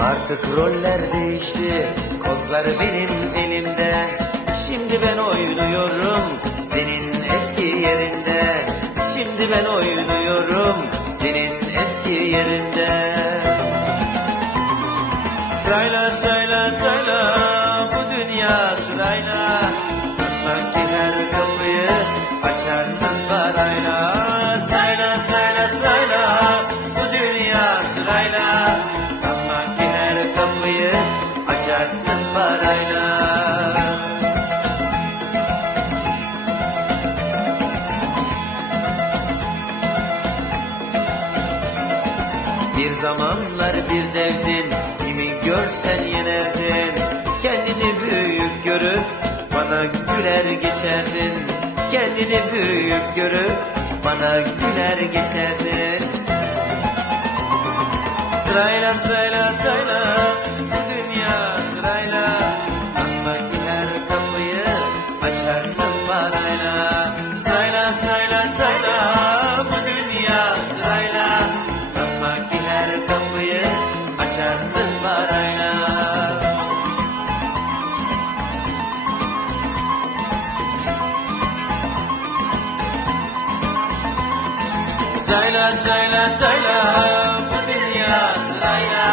Artık roller değişti, kozlar benim elimde. Şimdi ben oynuyorum senin eski yerinde. Şimdi ben oynuyorum senin eski yerinde. Sırayla sırayla sırayla bu dünya sırayla Sanki her kapıyı açarsın parayla Sırayla sırayla sırayla bu dünya sırayla açarsın parayla Bir zamanlar bir devdin, kimi görsen yenerdin. Kendini büyük görüp bana güler geçerdin. Kendini büyük görüp bana güler geçerdin. Sırayla sırayla sırayla Sayla sayla sayla bu dünya sırayla